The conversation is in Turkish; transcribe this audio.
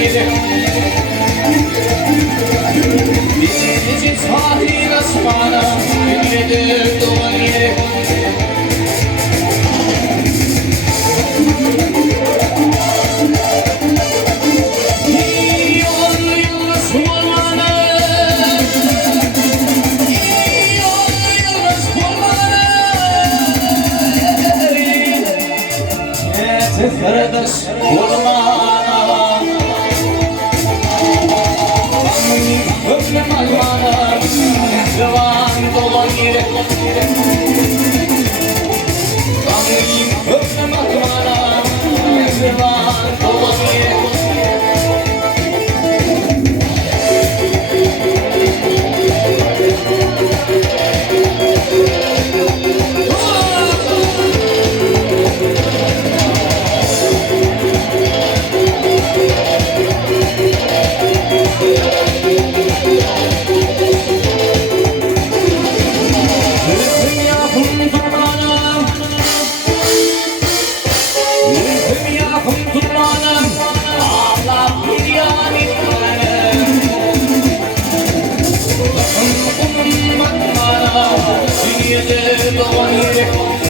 yeri Birinci sahil asmana Dünyedir doğan yeri Kardeş olmana Ömrüm almana Devam dolan yere Ömrüm almana Devam dolan yere Doğan yeri